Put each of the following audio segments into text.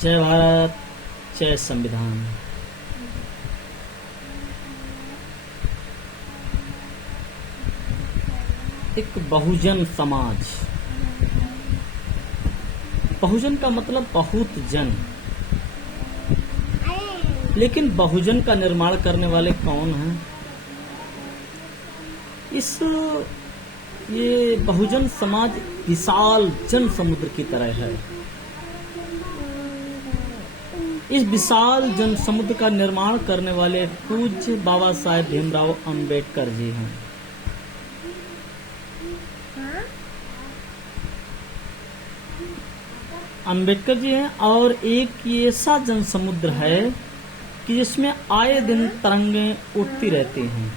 जय भारत, जय संविधान। एक बहुजन समाज। बहुजन का मतलब बहुत जन, लेकिन बहुजन का निर्माण करने वाले कौन हैं? ये बहुजन समाज विशाल जन समुद्र की तरह है। इस विशाल जन समुद्र का निर्माण करने वाले पूज्य बाबा साहेब भीमराव अंबेडकर जी हैं। अंबेडकर जी हैं और एक ऐसा जन समुद्र है कि जिसमें आए दिन तरंगें उठती रहती हैं।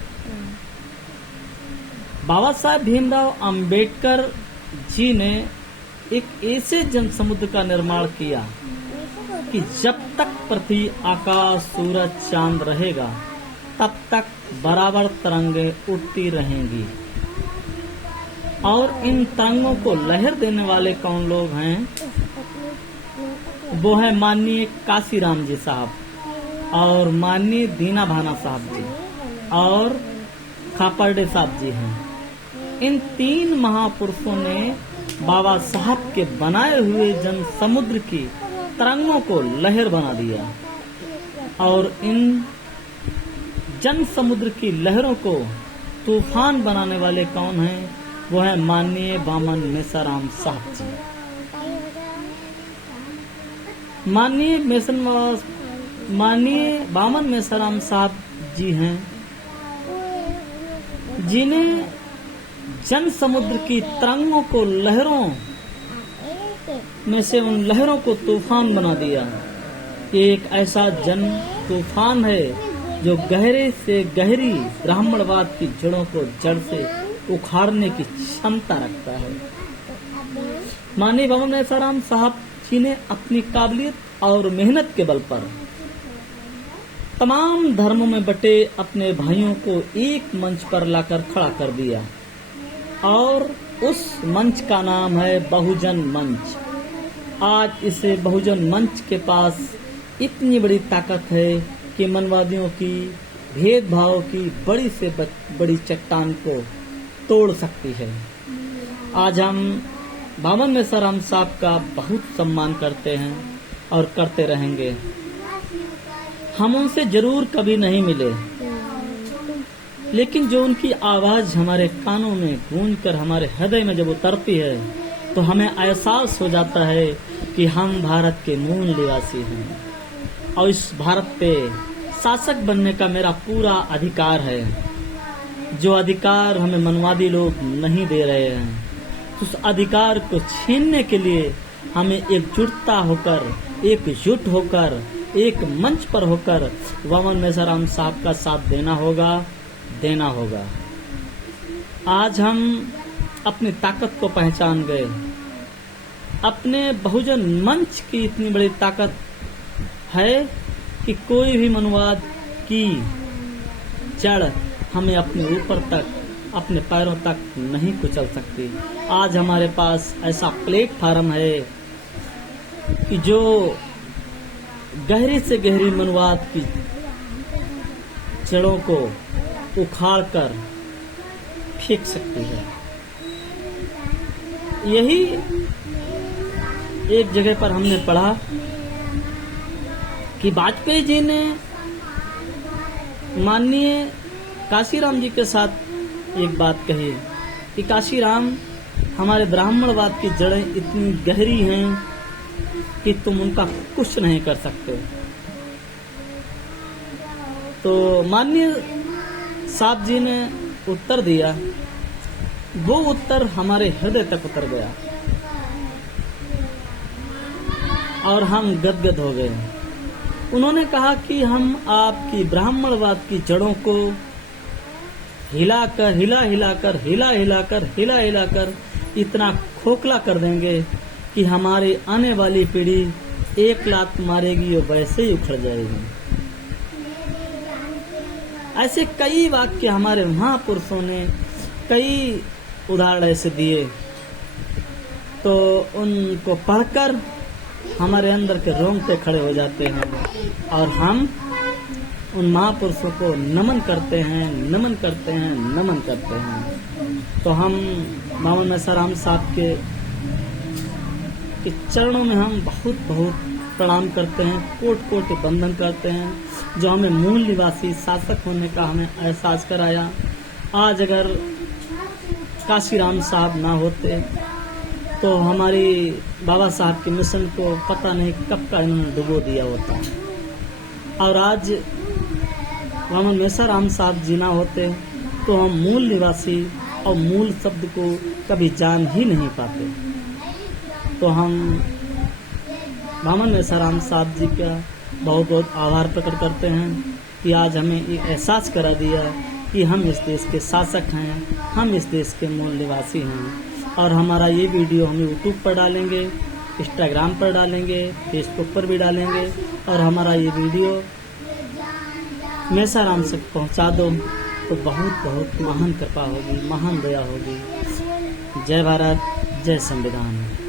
बाबा साहेब भीमराव अंबेडकर जी ने एक ऐसे जन समुद्र का निर्माण किया कि जब तक पृथ्वी, आकाश, सूरज, चांद रहेगा तब तक बराबर तरंगें उठती रहेंगी। और इन तरंगों को लहर देने वाले कौन लोग हैं? वो है माननीय काशीराम जी साहब और माननीय दीना भाना साहब जी और खापर्डे साहब जी हैं। इन तीन महापुरुषों ने बाबा साहब के बनाए हुए जन समुद्र की तरंगों को लहर बना दिया। और इन जन समुद्र की लहरों को तूफान बनाने वाले कौन हैं? वो है माननीय वामन मेसाराम साहब जी। माननीय वामन मेसाराम साहब जी हैं, जिन्हें जन समुद्र की तरंगों को लहरों में से उन लहरों को तूफान बना दिया। एक ऐसा जन तूफान है जो गहरे से गहरी ब्राह्मणवाद की जड़ों को जड़ से उखाड़ने की क्षमता रखता है। माननीय वामन मेसाराम साहब जी ने अपनी काबिलियत और मेहनत के बल पर तमाम धर्मों में बटे अपने भाइयों को एक मंच पर लाकर खड़ा कर दिया और उस मंच का नाम है बहुजन मंच। आज इस बहुजन मंच के पास इतनी बड़ी ताकत है कि मनवादियों की, भेदभाव की बड़ी से बड़ी चट्टान को तोड़ सकती है। आज हम वामन मेसाराम साहब का बहुत सम्मान करते हैं और करते रहेंगे। हम उनसे जरूर कभी नहीं मिले, लेकिन जो उनकी आवाज हमारे कानों में गूंजकर हमारे हृदय में जब उतरती है तो हमें एहसास हो जाता है कि हम भारत के मूल निवासी हैं और इस भारत पे शासक बनने का मेरा पूरा अधिकार है। जो अधिकार हमें मनवादी लोग नहीं दे रहे हैं, उस अधिकार को छीनने के लिए हमें एकजुटता होकर, एकजुट होकर, एक मंच पर होकर वामन मेसाराम साहब का साथ देना होगा। आज हम अपनी ताकत को पहचान गए। अपने बहुजन मंच की इतनी बड़ी ताकत है कि कोई भी मनुवाद की जड़ हमें अपने ऊपर तक, अपने पैरों तक नहीं कुचल सकती। आज हमारे पास ऐसा प्लेटफार्म है कि जो गहरी से गहरी मनुवाद की जड़ों को उखाड़ कर फेंक सकती है। यही एक जगह पर हमने पढ़ा कि वाजपेयी जी ने माननीय काशीराम जी के साथ एक बात कही कि काशीराम, हमारे ब्राह्मणवाद की जड़ें इतनी गहरी हैं कि तुम उनका कुछ नहीं कर सकते। तो माननीय साहब जी ने उत्तर दिया, वो उत्तर हमारे हृदय तक उतर गया और हम गदगद हो गए। उन्होंने कहा कि हम आपकी ब्राह्मणवाद की जड़ों को हिला हिलाकर इतना खोखला कर देंगे कि हमारी आने वाली पीढ़ी एक लात मारेगी और वैसे ही उखड़ जाएगी। ऐसे कई वाक्य हमारे महापुरुषों ने कई उदाहरण ऐसे दिए। तो उनको पढ़कर हमारे अंदर के रोंगटे खड़े हो जाते हैं और हम उन महापुरुषों को नमन करते हैं, नमन करते हैं, नमन करते हैं। तो हम बामन मैसाराम साहब के चरणों में हम बहुत बहुत प्रणाम करते हैं, कोट कोट बंधन करते हैं, जो हमें मूल निवासी शासक होने का हमें एहसास कराया। आज अगर काशीराम साहब ना होते तो हमारी बाबा साहब के मिशन को पता नहीं कब का इन्होंने डुबो दिया होता। और आज बामन मैसाराम साहब जी ना होते तो हम मूल निवासी और मूल शब्द को कभी जान ही नहीं पाते। तो हम बामन मैसाराम साहब जी का बहुत बहुत आभार प्रकट करते हैं कि आज हमें ये एहसास करा दिया कि हम इस देश के शासक हैं, हम इस देश के मूल निवासी हैं। और हमारा ये वीडियो हम यूट्यूब पर डालेंगे, इंस्टाग्राम पर डालेंगे, फेसबुक पर भी डालेंगे। और हमारा ये वीडियो मैसाराम तक पहुंचा दो तो बहुत बहुत महान कृपा होगी, महान दया होगी। जय भारत, जय संविधान।